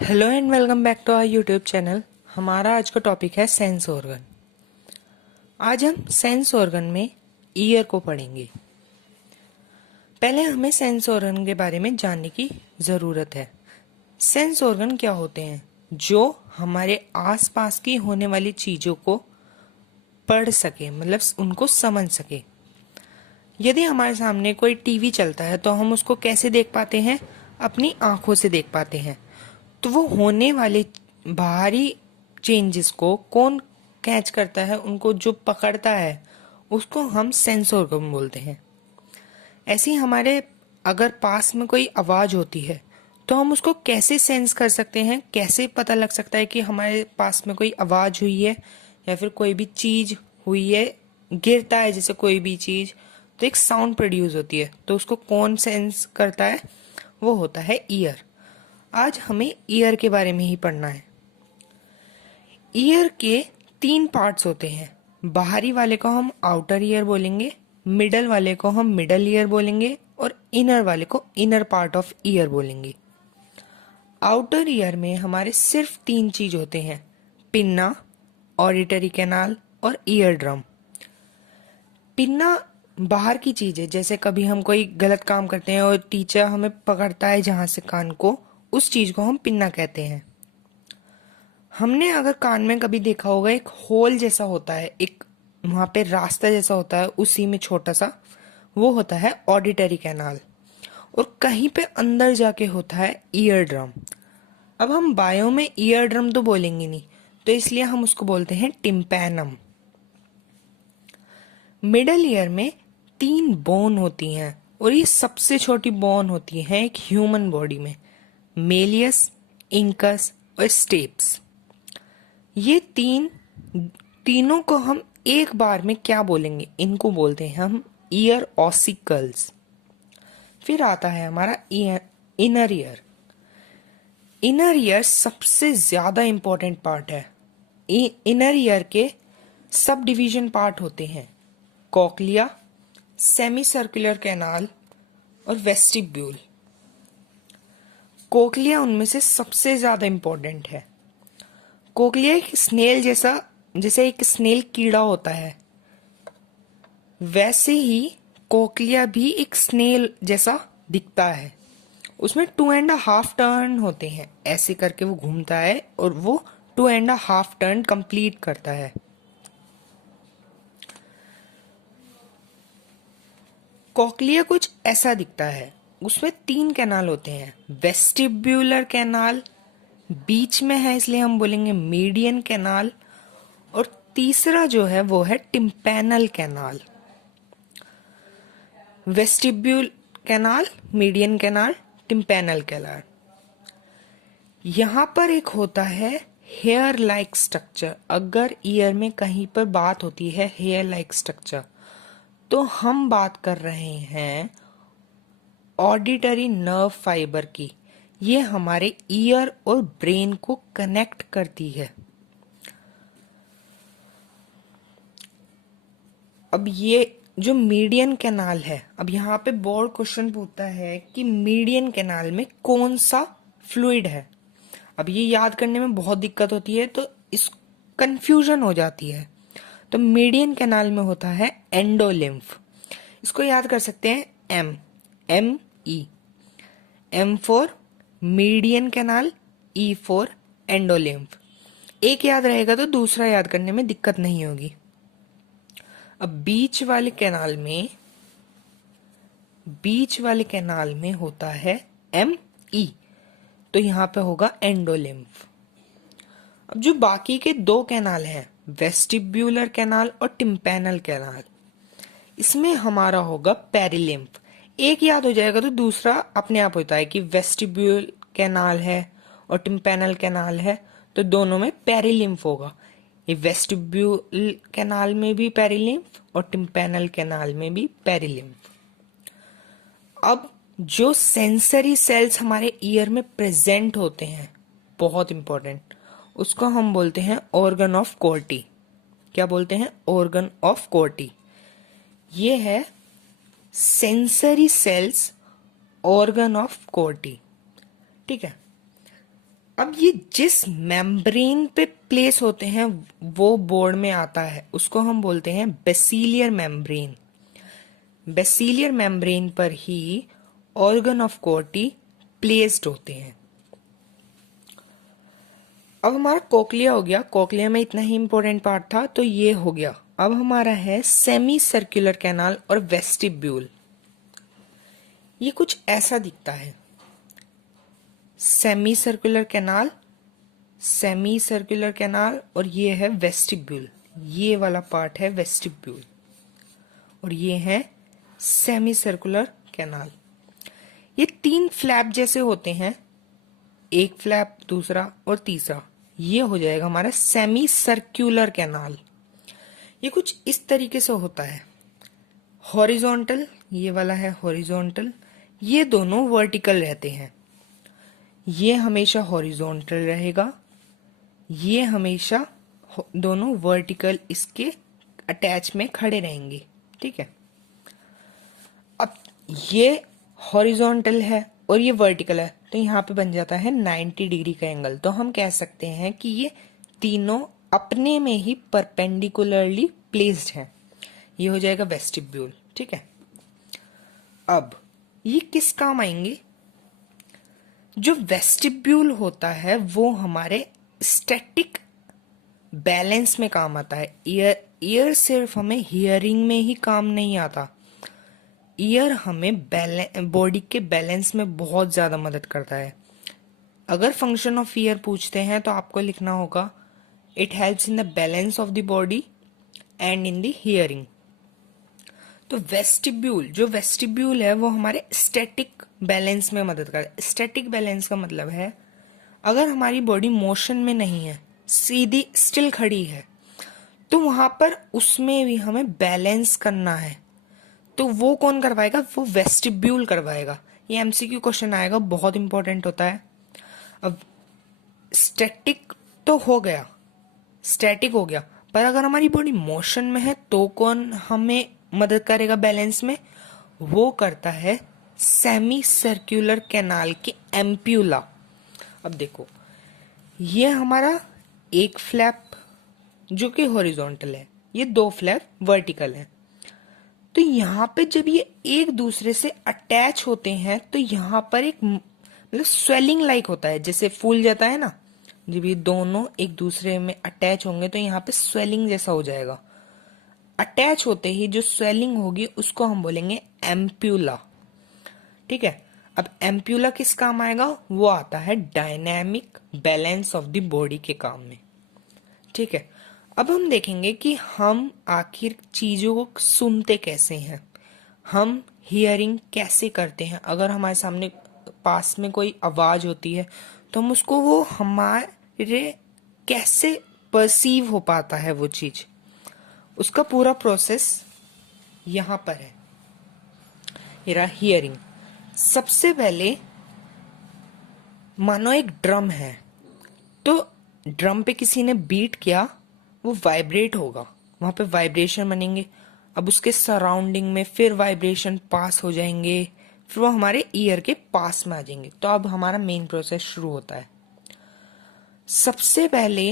Hello and welcome back to our YouTube channel. हमारा आज का टॉपिक है सेंस ऑर्गन। आज हम सेंस ऑर्गन में ईयर को पढ़ेंगे। पहले हमें सेंस ऑर्गन के बारे में जानने की ज़रूरत है। सेंस ऑर्गन क्या होते हैं? जो हमारे आसपास की होने वाली चीज़ों को पढ़ सके, मतलब उनको समझ सके। यदि हमारे सामने कोई टीवी चलता है तो हम उसको कैसे देख पाते हैं? अपनी आंखों से देख पाते हैं। तो वो होने वाले बाहरी चेंजेस को कौन कैच करता है, उनको जो पकड़ता है उसको हम सेंस ऑर्गन बोलते हैं। ऐसे ही हमारे अगर पास में कोई आवाज़ होती है तो हम उसको कैसे सेंस कर सकते हैं, कैसे पता लग सकता है कि हमारे पास में कोई आवाज़ हुई है या फिर कोई भी चीज़ हुई है, गिरता है जैसे कोई भी चीज़ तो एक साउंड प्रोड्यूस होती है, तो उसको कौन सेंस करता है? वो होता है ईयर। आज हमें ईयर के बारे में ही पढ़ना है। ईयर के 3 पार्ट्स होते हैं। बाहरी वाले को हम आउटर ईयर बोलेंगे, मिडल वाले को हम मिडल ईयर बोलेंगे और इनर वाले को इनर पार्ट ऑफ ईयर बोलेंगे। आउटर ईयर में हमारे सिर्फ 3 चीज होते हैं: पिन्ना, ऑडिटरी कैनाल और ईयर ड्रम। पिन्ना बाहर की चीज है, जैसे कभी हम कोई गलत काम करते हैं और टीचर हमें पकड़ता है जहां से कान को, उस चीज को हम पिन्ना कहते हैं। हमने अगर कान में कभी देखा होगा, एक होल जैसा होता है, एक वहां पे रास्ता जैसा होता है, उसी में छोटा सा, वो होता है ऑडिटरी कैनाल। और कहीं पे अंदर जाके होता है ईयर ड्रम। अब हम बायो में ईयर ड्रम तो बोलेंगे नहीं, तो इसलिए हम उसको बोलते हैं टिम्पैनम। मिडल ईयर में 3 बोन होती हैं और ये सबसे छोटी बोन होती है एक ह्यूमन बॉडी में: मेलियस, इंकस और स्टेप्स। ये तीनों को हम एक बार में क्या बोलेंगे? इनको बोलते हैं हम ईयर ऑसिकल्स। फिर आता है हमारा इनर ईयर। इनर ईयर सबसे ज्यादा इंपॉर्टेंट पार्ट है। इनर ईयर के सब डिवीजन पार्ट होते हैं: कॉक्लिया, सेमी सर्कुलर कैनाल और वेस्टिब्यूल। कोक्लिया उनमें से सबसे ज्यादा इंपॉर्टेंट है। कोक्लिया एक स्नेल जैसा, जैसे एक स्नेल कीड़ा होता है, वैसे ही कोक्लिया भी एक स्नेल जैसा दिखता है। उसमें 2.5 टर्न होते हैं, ऐसे करके वो घूमता है और वो 2.5 टर्न कंप्लीट करता है। कोक्लिया कुछ ऐसा दिखता है। उसमें 3 कैनाल होते हैं: वेस्टिब्यूलर कैनाल, बीच में है इसलिए हम बोलेंगे मीडियन कैनाल, और तीसरा जो है वो है tympanal canal. Vestibule canal, median canal, tympanal canal. यहां पर एक होता है हेयर लाइक स्ट्रक्चर। अगर ईयर में कहीं पर बात होती है हेयर लाइक स्ट्रक्चर, तो हम बात कर रहे हैं ऑडिटरी नर्व फाइबर की। ये हमारे ईयर और ब्रेन को कनेक्ट करती है। अब ये जो मीडियन कैनाल है, अब यहाँ पे बोर्ड क्वेश्चन पूछता है कि मीडियन कैनाल में कौन सा फ्लूइड है। अब ये याद करने में बहुत दिक्कत होती है, तो इस कंफ्यूजन हो जाती है। तो मीडियन कैनाल में होता है एंडोलिम्फ। इसको याद कर सकते हैं M, M E, M for median canal, E for endolymph. एक याद रहेगा तो दूसरा याद करने में दिक्कत नहीं होगी। अब बीच वाले कैनाल में होता है एम ई, तो यहां पे होगा एंडोलिम्फ। अब जो बाकी के 2 कैनाल हैं, वेस्टिब्यूलर कैनाल और टिम्पैनल कैनाल, इसमें हमारा होगा पेरिलिम्फ। एक याद हो जाएगा तो दूसरा अपने आप होता है कि वेस्टिब्यूल कैनाल है और टिम्पैनल कैनाल है, तो दोनों में पेरिलिम्फ होगा। ये वेस्टिब्यूल कैनाल में भी पेरिलिम्फ और टिम्पैनल कैनाल में भी पेरिलिम्फ। अब जो सेंसरी सेल्स हमारे ईयर में प्रेजेंट होते हैं, बहुत इंपॉर्टेंट, उसको हम बोलते हैं ऑर्गन ऑफ कोर्टी। क्या बोलते हैं? Organ of Corti. ये है sensory cells, organ of Corti. ठीक है। अब ये जिस मेम्ब्रेन पे प्लेस होते हैं वो बोर्ड में आता है, उसको हम बोलते हैं बेसिलियर मेम्ब्रेन। बेसिलियर मेम्ब्रेन पर ही ऑर्गन ऑफ कोर्टी प्लेस्ड होते हैं। अब हमारा कोक्लिया हो गया, कोक्लिया में इतना ही इंपॉर्टेंट पार्ट था तो ये हो गया। अब हमारा है सेमी सर्कुलर कैनाल और वेस्टिब्यूल। ये कुछ ऐसा दिखता है, semi circular canal, semi circular canal, और ये है वेस्टिब्यूल। ये वाला पार्ट है वेस्टिब्यूल और ये है सेमी सर्कुलर कैनाल। ये 3 फ्लैप जैसे होते हैं, एक फ्लैप, दूसरा और तीसरा। ये हो जाएगा हमारा सेमी सर्कुलर कैनाल। ये कुछ इस तरीके से होता है, हॉरिजॉन्टल, ये वाला है हॉरिजॉन्टल, ये दोनों वर्टिकल रहते हैं। ये हमेशा हॉरिजॉन्टल रहेगा, ये हमेशा दोनों वर्टिकल इसके अटैच में खड़े रहेंगे। ठीक है, अब ये हॉरिजॉन्टल है और ये वर्टिकल है तो यहाँ पे बन जाता है 90 डिग्री का एंगल। तो हम कह सकते हैं कि ये तीनों अपने में ही परपेंडिकुलरली प्लेस्ड हैं। ये हो जाएगा वेस्टिब्यूल। ठीक है, अब ये किस काम आएंगे? जो वेस्टिब्यूल होता है वो हमारे स्टैटिक बैलेंस में काम आता है। ईयर सिर्फ हमें हियरिंग में ही काम नहीं आता, ईयर हमें बॉडी के बैलेंस में बहुत ज्यादा मदद करता है। अगर फंक्शन ऑफ ईयर पूछते हैं तो आपको लिखना होगा it helps in the balance of the body and in the hearing. तो वेस्टिब्यूल, जो वेस्टिब्यूल है वो हमारे स्टैटिक बैलेंस में मदद करता है। स्टैटिक बैलेंस का मतलब है अगर हमारी बॉडी मोशन में नहीं है, सीधी स्टिल खड़ी है, तो वहां पर उसमें भी हमें बैलेंस करना है, तो वो कौन करवाएगा? वो वेस्टिब्यूल करवाएगा। ये एमसीक्यू क्वेश्चन आएगा, बहुत इंपॉर्टेंट होता है। अब स्टैटिक तो हो गया, स्टैटिक हो गया, पर अगर हमारी बॉडी मोशन में है तो कौन हमें मदद करेगा बैलेंस में? वो करता है सेमी सर्कुलर कैनाल के एम्प्यूला। अब देखो, ये हमारा एक फ्लैप जो कि हॉरिजॉन्टल है, ये 2 फ्लैप वर्टिकल है। तो यहाँ पे जब ये एक दूसरे से अटैच होते हैं तो यहाँ पर एक मतलब स्वेलिंग लाइक होता है, जैसे फूल जाता है ना, जब ये दोनों एक दूसरे में अटैच होंगे तो यहाँ पे स्वेलिंग जैसा हो जाएगा। अटैच होते ही जो स्वेलिंग होगी उसको हम बोलेंगे एम्प्यूला। ठीक है, अब एम्प्यूला किस काम आएगा? वो आता है dynamic balance of the body के काम में। ठीक है, अब हम देखेंगे कि हम आखिर चीजों को सुनते कैसे हैं, हम हियरिंग कैसे करते हैं। अगर हमारे सामने पास में कोई आवाज होती है तो हम उसको, वो हमारे कैसे परसीव हो पाता है वो चीज, उसका पूरा प्रोसेस यहां पर है। ये हियरिंग। सबसे पहले मानो एक ड्रम है, तो ड्रम पे किसी ने बीट किया, वो वाइब्रेट होगा, वहां पे वाइब्रेशन बनेंगे। अब उसके सराउंडिंग में फिर वाइब्रेशन पास हो जाएंगे, फिर वो हमारे ईयर के पास में आ जाएंगे। तो अब हमारा मेन प्रोसेस शुरू होता है। सबसे पहले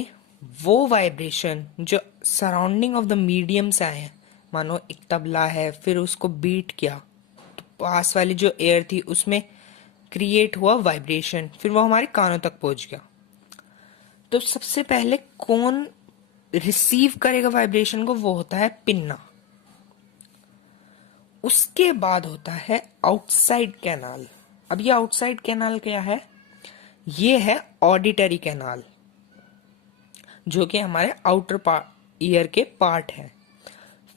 वो वाइब्रेशन जो सराउंडिंग ऑफ द मीडियम से आए हैं, मानो एक तबला है, फिर उसको बीट किया तो पास वाली जो एयर थी उसमें क्रिएट हुआ वाइब्रेशन, फिर वो हमारे कानों तक पहुंच गया। तो सबसे पहले कौन रिसीव करेगा वाइब्रेशन को? वो होता है पिन्ना। उसके बाद होता है आउटसाइड कैनाल। अब ये आउटसाइड कैनाल क्या है? ये है ऑडिटरी कैनाल, जो कि हमारे आउटर ईयर के पार्ट है।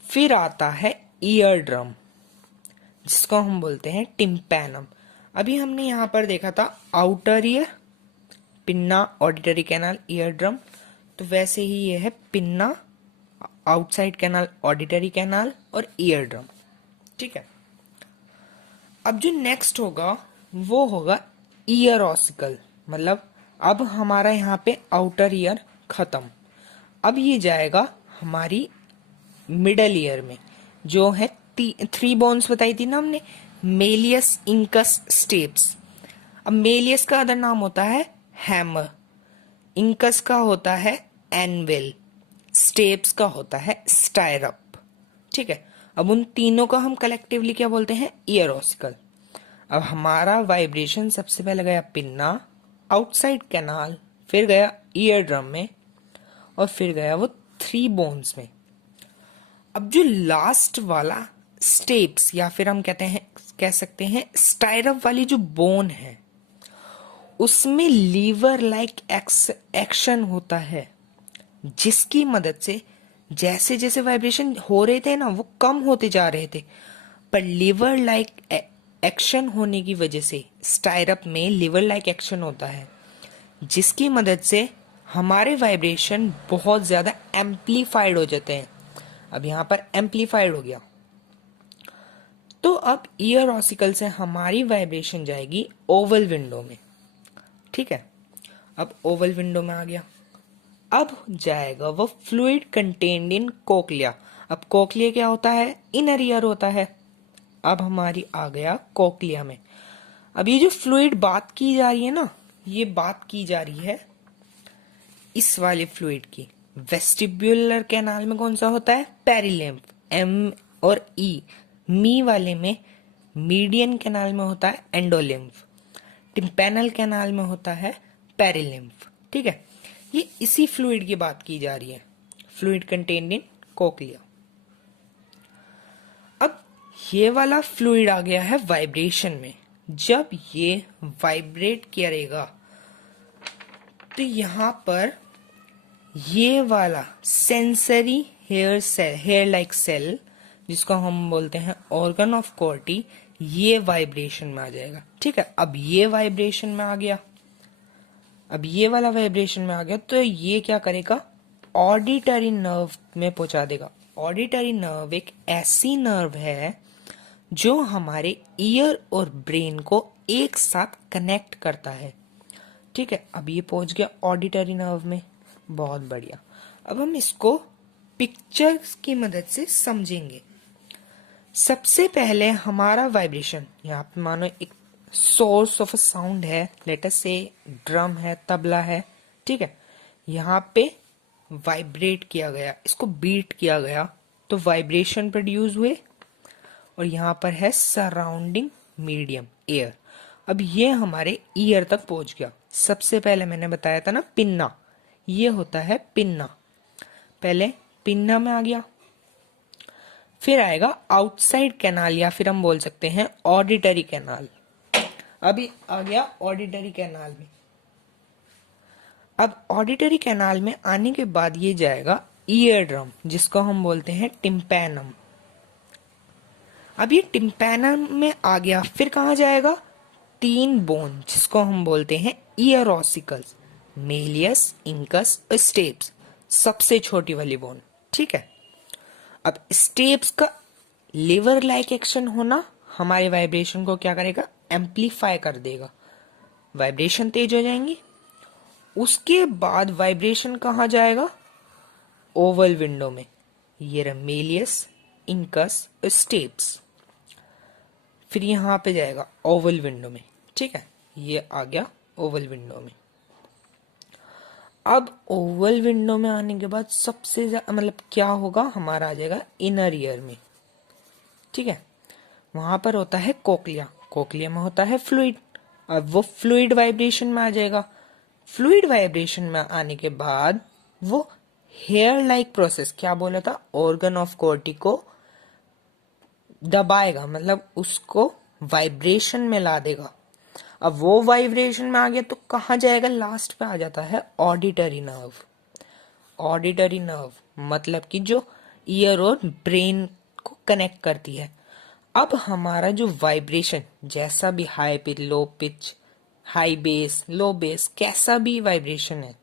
फिर आता है ईयर ड्रम, जिसको हम बोलते हैं टिम्पैनम। अभी हमने यहां पर देखा था outer ear, pinna, auditory canal, ear drum. तो वैसे ही ये है pinna, outside canal, auditory canal और ईयर ड्रम। ठीक है, अब जो नेक्स्ट होगा वो होगा ईयर ऑसिकल। मतलब अब हमारा यहाँ पे आउटर ईयर खत्म, अब ये जाएगा हमारी मिडल ईयर में, जो है 3 बोन्स बताई थी ना हमने, मेलियस, इंकस, स्टेप्स। अब मेलियस का अदर नाम होता है हैमर, इंकस का होता है एनविल, स्टेप्स का होता है स्टायरप। ठीक है, अब उन तीनों को हम कलेक्टिवली क्या बोलते हैं? Year ossicle. अब हमारा वाइब्रेशन सबसे पहले गया पिन्ना, आउटसाइड कैनाल, फिर गया ईयर ड्रम में, और फिर गया वो 3 बोन्स में। अब जो लास्ट वाला स्टेप्स या फिर हम कह सकते हैं स्टायरप वाली जो बोन है, उसमें लीवर लाइक एक्शन होता है, जिसकी मदद से जैसे जैसे वाइब्रेशन हो रहे थे ना, वो कम होते जा रहे थे, पर लीवर लाइक एक्शन होने की वजह से स्टायरप में लीवर लाइक एक्शन होता है, जिसकी मदद से हमारे वाइब्रेशन बहुत ज्यादा एम्पलीफाइड हो जाते हैं। अब यहां पर एम्पलीफाइड हो गया, तो अब ईयर ऑसिकल से हमारी वाइब्रेशन जाएगी ओवल विंडो में। ठीक है, अब ओवल विंडो में आ गया, अब जाएगा वो फ्लूइड कंटेन्ड इन कोक्लिया। अब कोक्लिया क्या होता है? इनर ईयर होता है। अब हमारी आ गया कोक्लिया में। अब ये जो फ्लूइड बात की जा रही है ना, ये बात की जा रही है इस वाले फ्लूइड की। वेस्टिब्युलर कैनाल में कौन सा होता है? पेरिलिम्फ, एम और ई। मी वाले में मीडियन कैनाल में होता है एंडोलिम्फ, टिम्पेनल कैनाल में होता है पेरिलिम्फ। ठीक है, ये इसी फ्लूइड की बात की जा रही है, फ्लूइड कंटेन्ड इन कोक्लिया। अब ये वाला फ्लूइड आ गया है वाइब्रेशन में। जब ये वाइब्रेट करेगा तो यहां पर ये वाला सेंसरी हेयर लाइक सेल, जिसको हम बोलते हैं ऑर्गन ऑफ कॉर्टी, ये वाइब्रेशन में आ जाएगा। ठीक है, अब ये वाइब्रेशन में आ गया, अब ये वाला वाइब्रेशन में आ गया, तो ये क्या करेगा? ऑडिटरी नर्व में पहुंचा देगा। ऑडिटरी नर्व एक ऐसी नर्व है जो हमारे ईयर और ब्रेन को एक साथ कनेक्ट करता है। ठीक है, अब ये पहुंच गया ऑडिटरी नर्व में, बहुत बढ़िया। अब हम इसको पिक्चर्स की मदद से समझेंगे। सबसे पहले हमारा वाइब्रेशन, यहाँ पे मानो एक सोर्स ऑफ अ साउंड है, लेट अस से ड्रम है, तबला है। ठीक है, यहाँ पे वाइब्रेट किया गया, इसको बीट किया गया, तो वाइब्रेशन प्रोड्यूस हुए, और यहाँ पर है सराउंडिंग मीडियम एयर। अब ये हमारे ईयर तक पहुंच गया। सबसे पहले मैंने बताया था ना पिन्ना, ये होता है पिन्ना, पहले पिन्ना में आ गया, फिर आएगा आउटसाइड कैनाल या फिर हम बोल सकते हैं ऑडिटरी कैनाल। अभी आ गया ऑडिटरी कैनाल में। अब ऑडिटरी कैनाल में आने के बाद ये जाएगा ईयर ड्रम, जिसको हम बोलते हैं टिम्पैनम। अब ये टिम्पैनम में आ गया, फिर कहा जाएगा? 3 बोन, जिसको हम बोलते हैं ईयर ऑसिकल्स, मेलियस, इंकस और स्टेप्स, सबसे छोटी वाली बोन। ठीक है, अब स्टेप्स का लीवर लाइक एक्शन होना हमारे वाइब्रेशन को क्या करेगा? एम्पलीफाई कर देगा, वाइब्रेशन तेज हो जाएंगी। उसके बाद वाइब्रेशन कहाँ जाएगा? ओवल विंडो में, ये रहा मेलियस, इंकस, स्टेप्स, फिर यहां पे जाएगा ओवल विंडो में। ठीक है, ये आ गया ओवल विंडो में। अब ओवल विंडो में आने के बाद सबसे मतलब क्या होगा? हमारा आ जाएगा इनर ईयर में। ठीक है, वहां पर होता है कोक्लिया, कोक्लिया में होता है फ्लूइड। अब वो फ्लूइड वाइब्रेशन में आ जाएगा। फ्लूइड वाइब्रेशन में आने के बाद वो हेयर लाइक प्रोसेस, क्या बोला था? ऑर्गन ऑफ कॉर्टी को दबाएगा, मतलब उसको वाइब्रेशन में ला देगा। अब वो वाइब्रेशन में आ गया तो कहाँ जाएगा? लास्ट पे आ जाता है ऑडिटरी नर्व। ऑडिटरी नर्व मतलब कि जो ईयर और ब्रेन को कनेक्ट करती है। अब हमारा जो वाइब्रेशन, जैसा भी high pitch, low pitch, high bass, low bass, कैसा भी वाइब्रेशन है,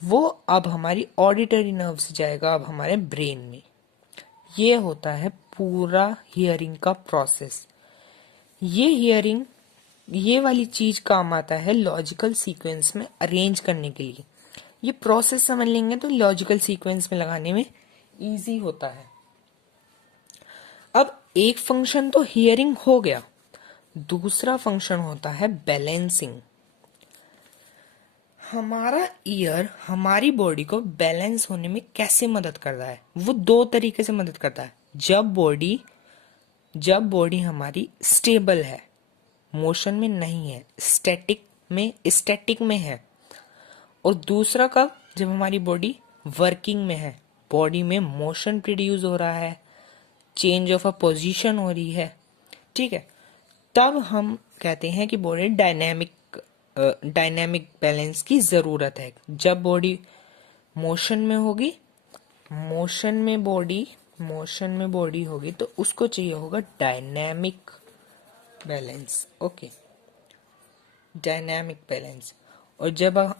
वो अब हमारी ऑडिटरी नर्व से जाएगा अब हमारे ब्रेन में। ये होता है पूरा हियरिंग का प्रोसेस। ये हियरिंग, ये वाली चीज काम आता है लॉजिकल सीक्वेंस में अरेंज करने के लिए। ये प्रोसेस समझ लेंगे तो लॉजिकल सीक्वेंस में लगाने में इजी होता है। अब एक फंक्शन तो हियरिंग हो गया, दूसरा फंक्शन होता है बैलेंसिंग। हमारा ईयर हमारी बॉडी को बैलेंस होने में कैसे मदद करता है? वो दो तरीके से मदद करता है। जब बॉडी हमारी स्टेबल है, मोशन में नहीं है, स्टैटिक में है। और दूसरा कब? जब हमारी बॉडी वर्किंग में है, बॉडी में मोशन प्रोड्यूस हो रहा है, चेंज ऑफ अ पोजीशन हो रही है, ठीक है, तब हम कहते हैं कि बॉडी डायनेमिक बैलेंस की जरूरत है। जब बॉडी मोशन में होगी, मोशन में बॉडी होगी तो उसको चाहिए होगा dynamic balance. Okay, dynamic balance. और जब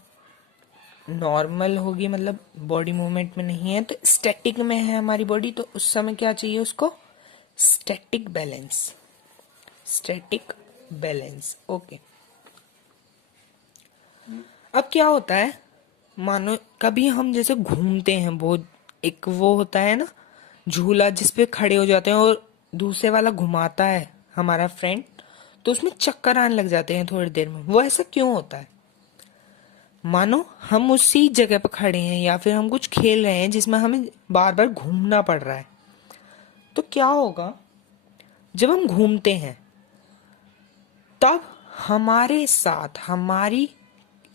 नॉर्मल होगी, मतलब बॉडी मूवमेंट में नहीं है, तो स्टैटिक में है हमारी बॉडी, तो उस समय क्या चाहिए उसको? Static balance. ओके। अब क्या होता है, मानो कभी हम जैसे घूमते हैं बहुत, एक वो होता है ना झूला जिसपे खड़े हो जाते हैं और दूसरे वाला घुमाता है हमारा फ्रेंड, तो उसमें चक्कर आने लग जाते हैं थोड़ी देर में। वो ऐसा क्यों होता है? मानो हम उसी जगह पर खड़े हैं या फिर हम कुछ खेल रहे हैं जिसमें हमें बार बार घूमना पड़ रहा है, तो क्या होगा जब हम घूमते हैं? तब हमारे साथ हमारी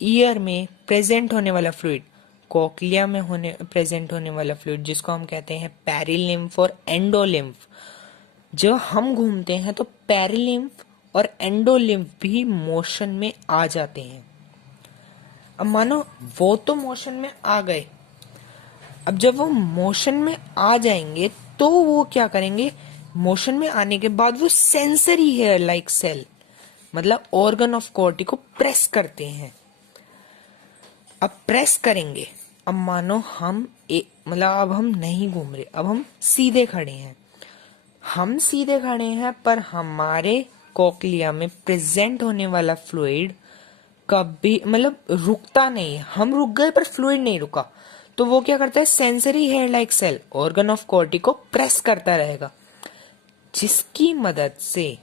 ईयर में प्रेजेंट होने वाला फ्लूइड, कोक्लिया में प्रेजेंट होने वाला फ्लूइड, जिसको हम कहते हैं पेरिलिम्फ और एंडोलिम्फ, जब हम घूमते हैं तो पेरिलिम्फ और एंडोलिम्फ भी मोशन में आ जाते हैं। अब मानो वो तो मोशन में आ गए, अब जब वो मोशन में आ जाएंगे तो वो क्या करेंगे? मोशन में आने के बाद वो सेंसरी हेयर लाइक सेल, मतलब ऑर्गन ऑफ कॉर्टी को प्रेस करते हैं। अब प्रेस करेंगे, अब मानो अब हम नहीं घूम रहे, अब हम सीधे खड़े हैं, पर हमारे कोक्लिया में प्रेजेंट होने वाला फ्लूइड कभी रुकता नहीं है। हम रुक गए पर फ्लूइड नहीं रुका, तो वो क्या करता है? Sensory hair like cell, organ of Corti को प्रेस करता रहेगा, जिसकी मदद से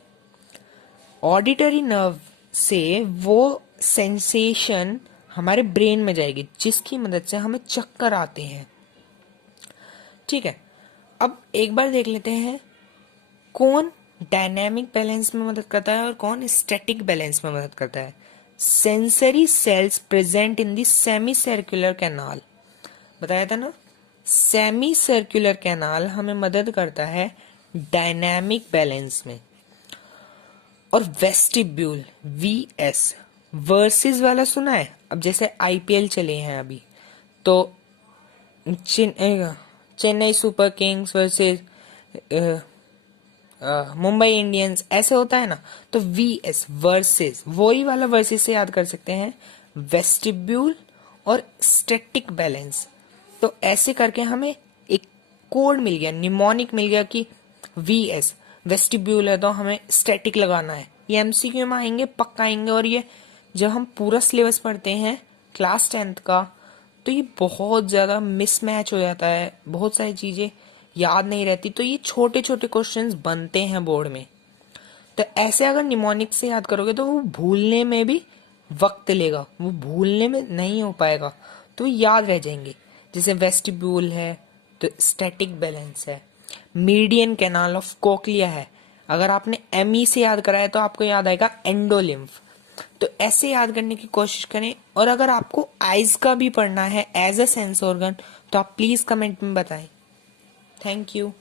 ऑडिटरी नर्व से वो सेंसेशन हमारे ब्रेन में जाएगी, जिसकी मदद से हमें चक्कर आते हैं। ठीक है, अब एक बार देख लेते हैं कौन डायनेमिक बैलेंस में मदद करता है और कौन स्टैटिक बैलेंस में मदद करता है। Sensory cells present in the semi circular canal, बताया था ना, सेमी सर्कुलर कैनाल हमें मदद करता है डायनेमिक बैलेंस में। और वेस्टिब्यूल, VS, वर्सेस वाला सुना है? अब जैसे IPL चले हैं अभी, तो Chennai super Kings versus Mumbai Indians, ऐसे होता है ना, तो VS वर्सेस, वही वाला वर्सेस से याद कर सकते हैं, वेस्टिब्यूल और स्टैटिक बैलेंस। तो ऐसे करके हमें एक कोड मिल गया, निमोनिक मिल गया कि VS वेस्टिब्यूल है तो हमें स्टैटिक लगाना है। ये MCQ में आएंगे, पक्का आएंगे। और ये जब हम पूरा सिलेबस पढ़ते हैं क्लास 10th का, तो ये बहुत ज्यादा मिसमैच हो जाता है, बहुत सारी चीजें याद नहीं रहती, तो ये छोटे छोटे क्वेश्चंस बनते हैं बोर्ड में। तो ऐसे अगर निमोनिक से याद करोगे तो वो भूलने में भी वक्त लेगा, वो भूलने में नहीं हो पाएगा, तो याद रह जाएंगे। जैसे वेस्टिब्यूल है तो स्टैटिक बैलेंस है, मीडियन कैनाल ऑफ कोक्लिया है, अगर आपने ME से याद करा है तो आपको याद आएगा एंडोलिम्फ। तो ऐसे याद करने की कोशिश करें। और अगर आपको आइज का भी पढ़ना है एज अ सेंस ऑर्गन, तो आप प्लीज कमेंट में बताएं। Thank you.